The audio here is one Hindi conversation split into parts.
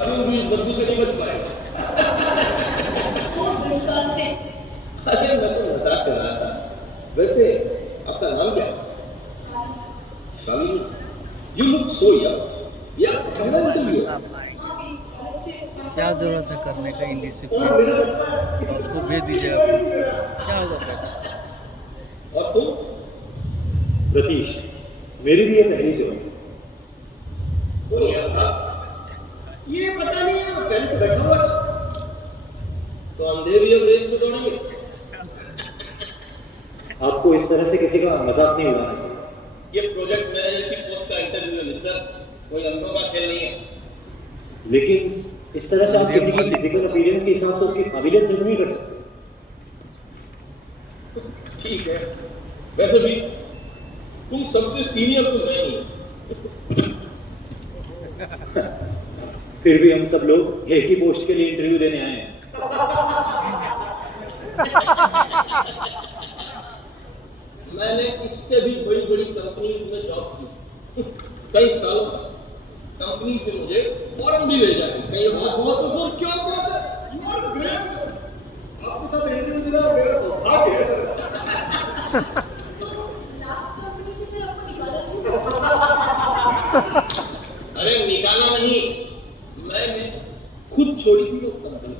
भी इस बदबू से नहीं बच पाएगा। So disgusting. अरे मैं तो मजाक कर रहा था। वैसे आपका नाम क्या है? Shalini. You look so young. या पहला इंटरव्यू है। क्या जरूरत है करने का इंडिसिप्लिन और उसको भेज दीजिए आप, क्या होगा फायदा। और तुम? रतीश, मेरी भी ये पहली जरूरत है। कौन यार था? ये पता नहीं है, पहले से बैठा हुआ है। तो अंधे भी अब रेस में दौड़ेंगे। आपको इस तरह से किसी का मजाक नहीं उड़ाना चाहिए। ये प्रोजेक्ट मैनेजर की पोस्ट का इंटरव्यू है मिस्टर, कोई अंधों का खेल नहीं है। लेकिन इस तरह से आप किसी की फिजिकल अपीयरेंस के हिसाब से उसकी काबिलियत जज नहीं कर सकते। ठीक है, वैसे भी तुम सबसे सीनियर तो मैं ही। फिर भी हम सब लोग एक ही पोस्ट के लिए इंटरव्यू देने आए हैं। मैंने इससे भी बड़ी बड़ी कंपनीज में जॉब की कई सालों तक। कंपनीज ने मुझे फॉरेन भी भेजा है कई बार। बहुत तो सर क्यों बात है? You are great sir. आपके साथ इंटरव्यू देना मेरा सौभाग्य है सर। तो लास्ट कंपनी से फिर आपको निकाला क्यों? अरे निकाला नहीं, मैंने खुद छोड़ी थी वो कंपनी।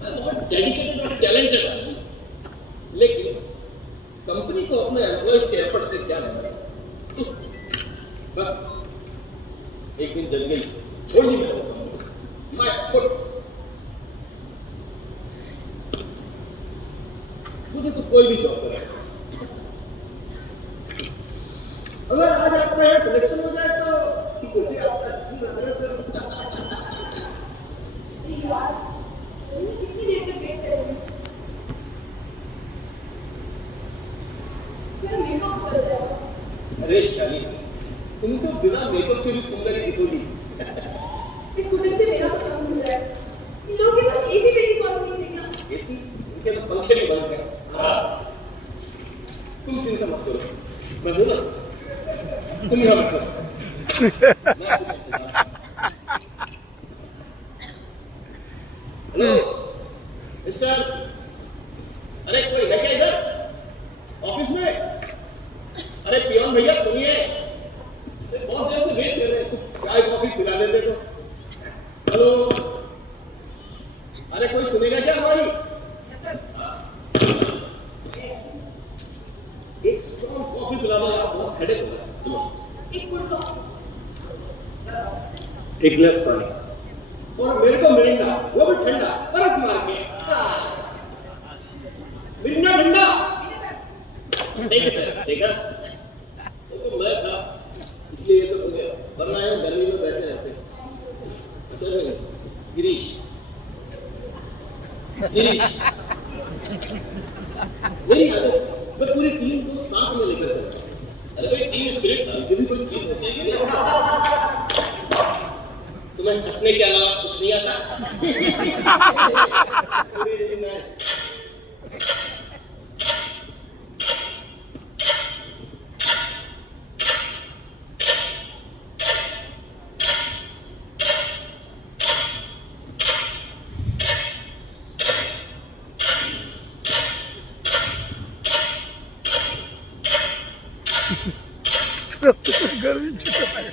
मैं बहुत डेडिकेटेड और टैलेंटेड आदमी, लेकिन कंपनी को अपने एम्प्लॉयज के एफर्ट से क्या लेना। बस एक दिन जल गई, छोड़ दी मैंने। My foot. मुझे तो कोई भी जॉब करे। अगर आज आपका यहाँ सिलेक्शन हो जाए तो मुझे आपका स्कूल आना है सर। यार, तुम कितनी देर तक वेट करोगे? फिर मेकअप कर जाएगा। अरे शालिनी, तुम तो बिना मेकअप के भी सुंदर ही दिखोगी। इस फुटेज से मेरा तो काम हो रहा है। इन लोगों के पास एसी पेटी कॉल नहीं देखना। एसी? उनके तो पंखे भी बंद हैं। हाँ। तुम चिंता मत करो, मैं हूं ना। तुम यहाँ बैठो। हेलो मिस्टर, अरे कोई है क्या इधर ऑफिस में? अरे पियोन भैया सुनिए, बहुत देर से वेट कर रहे हैं, कुछ चाय कॉफी पिला देते तो। हेलो, अरे कोई सुनेगा क्या हमारी? एक स्ट्रॉन्ग कॉफी पिला दो यार, बहुत हेडेक हो रहा है। एक गुड़ कॉफी। एक गिलास पानी। और मेरे को मिरिंडा, वो भी ठंडा, बर्फ मार के। मिरिंडा ठंडा। देखा? तो मैं था, इसलिए ये सब हो गया। वरना यहाँ गर्मी में बैठे रहते। सर, गिरीश। मेरी आदत, मैं पूरी टीम को साथ में लेकर चलता हूँ। अरे भाई टीम स्पिरिट नाम की भी कोई चीज होती है क्या? तुम्हें हंसने के अलावा कुछ नहीं आता? गर्मी छुट्टी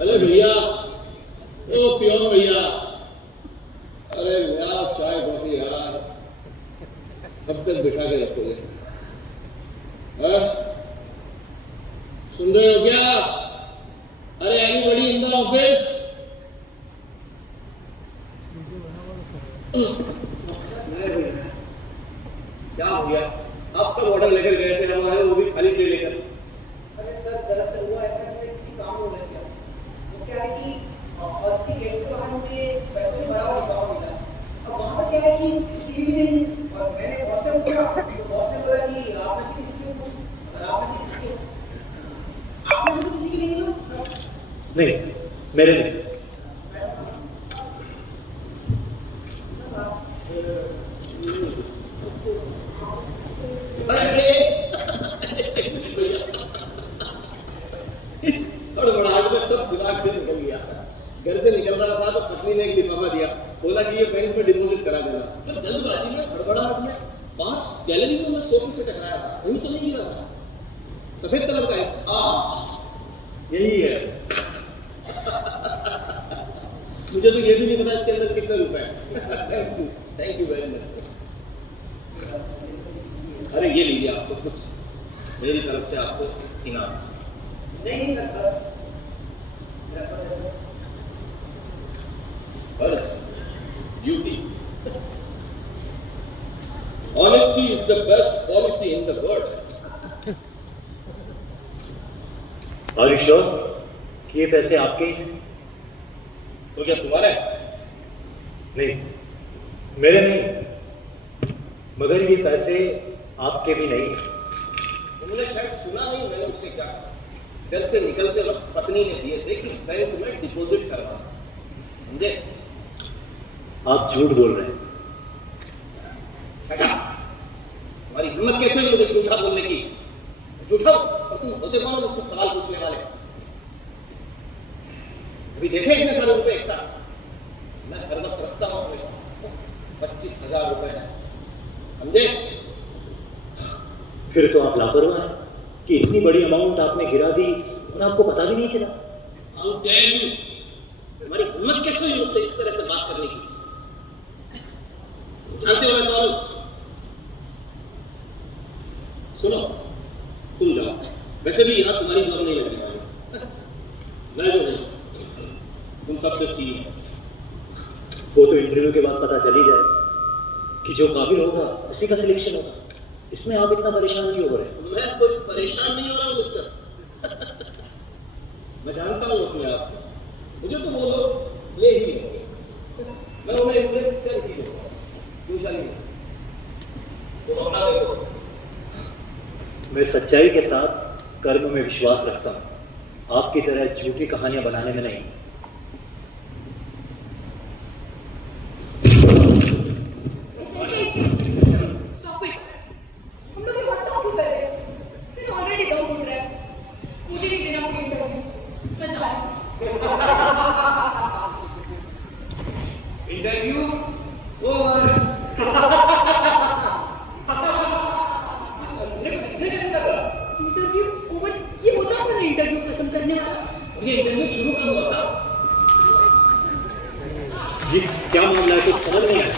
अरे भैया, ओ पियोन भैया, अरे यार चाय कॉफी यार, कब तक बिठा के रखोगे? सुन रहे हो क्या? अरे एनीबॉडी इन द ऑफिस? क्या हो गया? आप कब ऑर्डर लेकर गए थे हमारे, वो भी खाली ट्रे लेकर? अरे सर, दरअसल हुआ ऐसा कि मैं किसी काम में उलझ गया। नहीं, मेरे नहीं। हड़बड़ाहट में सब दिमाग से निकल गया। घर से निकल रहा था तो पत्नी ने एक लिफाफा दिया, बोला कि ये बैंक में डिपॉजिट करा देना। तो जल्दबाजी में हड़बड़ाहट में बाहर गैलरी में मैं सोफे से टकराया था, वही तो नहीं गिरा था, सफेद कलर का है। यही है। मुझे तो ये भी नहीं पता इसके अंदर कितने रुपए हैं। Thank you very much sir. अरे ये लीजिए, आपको कुछ मेरी तरफ से आपको इनाम। नहीं सर, बस बस duty. Honesty is the best policy in the world. Are you sure कि ये पैसे आपके ही हैं? तो क्या तुम्हारे? नहीं, मेरे नहीं, मगर ये पैसे आपके भी नहीं हैं। तुमने शायद सुना नहीं मैंने उससे क्या कहा। घर से निकलते वक्त पत्नी ने दिए थे कि बैंक में डिपॉजिट करवा, समझे? आप झूठ बोल रहे हैं। तुम्हारी हिम्मत कैसे हुई मुझे झूठा बोलने की? झूठा? और तुम होते कौन हो मुझसे सवाल पूछने वाले? अभी देखे इतने सारे रुपए एक साथ? मैं हर वक्त रखता हूं अपने 25,000 रुपए है, समझे? फिर तो आप लापरवाह हैं कि इतनी बड़ी अमाउंट आपने गिरा दी और आपको पता भी नहीं चला। How dare you? तुम्हारी हिम्मत कैसे हुई मुझसे इस तरह से बात करने की? जानते हो मैं कौन हूं? सुनो, तुम जाओ, वैसे भी यहाँ तुम्हारी जॉब नहीं लगने वाली। मैं जो हूं तुम सबसे सीनियर। वो तो इंटरव्यू के बाद पता चल ही जाए कि जो काबिल होगा उसी का सिलेक्शन होगा। इसमें आप इतना परेशान क्यों हो रहे हैं? मैं कोई परेशान नहीं हो रहा हूँ मिस्टर। मैं जानता हूँ अपने आप को। मुझे तो वो लोग ले ही लेंगे, मैं उन्हें इम्प्रेस कर ही लूंगा। पूछा नहीं, तुम अपना देखो। मैं सच्चाई के साथ कर्म में विश्वास रखता हूँ, आपकी तरह झूठी कहानियां बनाने में नहीं। Stop it. हम लोग ये hot talk क्यों कर रहे हैं? मेरा already दम घुट रहा है। मुझे नहीं देना कोई इंटरव्यू। मैं जा रही हूँ। Interview over. Interview over? ये होता है ना इंटरव्यू खत्म करने वाला? ये इंटरव्यू शुरू कब हुआ था? ये क्या मामला है, कुछ समझ नहीं आया।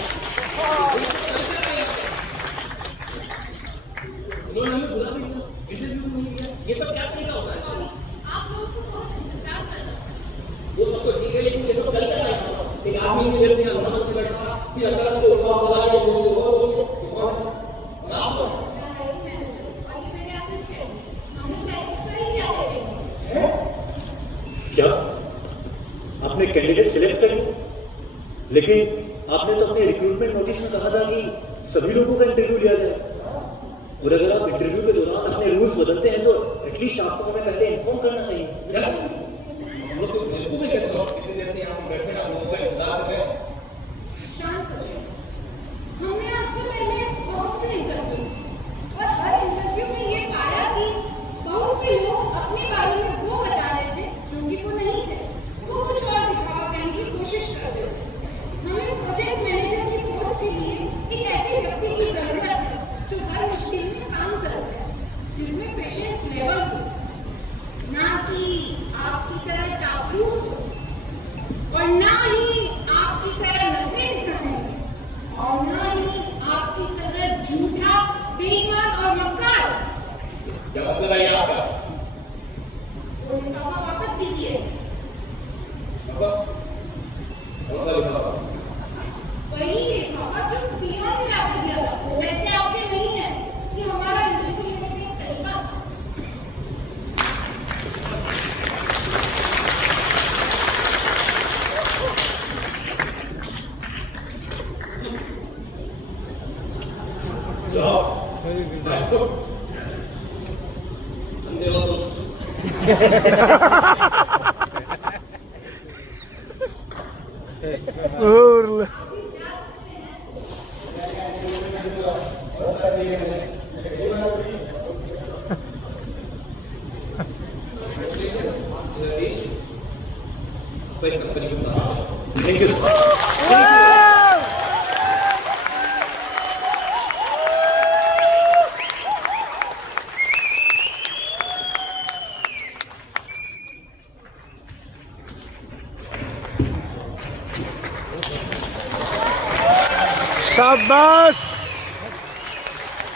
उन्होंने हमें बुला भी दिया, इंटरव्यू भी नहीं दिया। ये सब क्या तरीका होता है? चलो, आप लोगों को बहुत इंतजार करना। वो सब तो ठीक है, लेकिन ये सब चल क्या रहा है? एक आदमी की जैसे अंधा बन के बैठा था, फिर अचानक से उठा और चला गया, लोग ओवर हो गए। ये कौन है? और आप कौन? क्या आपने कैंडिडेट सिलेक्ट कर लिया? लेकिन आपने तो अपने रिक्रूटमेंट नोटिस में कहा था कि सभी लोगों का इंटरव्यू लिया जाए। और अगर आप इंटरव्यू के दौरान अपने रूल्स बदलते हैं तो एटलीस्ट आपको हमें पहले इन्फॉर्म करना चाहिए। यस, हम लोग तो बिल्कुल ही कहते हैं कितनी देर से यहाँ पे बैठे हैं, हम लोगों का इंतजार कर रहे हैं। शांत हो जाइए। हमने आज से पहले बहुत से इंटरव्यू और हर इंटरव्यू में ये पाया कि बहुत से लोग अपने बारे में वो बता रहे थे जो कि वो नहीं थे। वो कुछ और दिखावा करने की कोशिश कर रहे थे। हमें प्रोजेक्ट मैनेजर की पोस्ट के लिए एक ऐसे व्यक्ति की जरूरत है जो हर मुश्किल में काम कर रहा है, जिसमें पेशेंस लेवल हो, ना कि आपकी तरह चापलूस हो और ना ही आपकी तरह नखरे दिखाने हो और ना ही आपकी तरह झूठा, बेईमान और मक्कार। क्या मतलब है ये आपका? वो लिफाफा वापस दीजिए। कौन सा लिफाफा? वही लिफाफा जो पियोन ने लाकर दिया था। वैसे आपके नहीं है कि हमारा इंटरव्यू लेने का एक तरीका था। जाओ, अंधे हो तुम। तो इस कंपनी को साथ थैंक यू सर। शाबाश।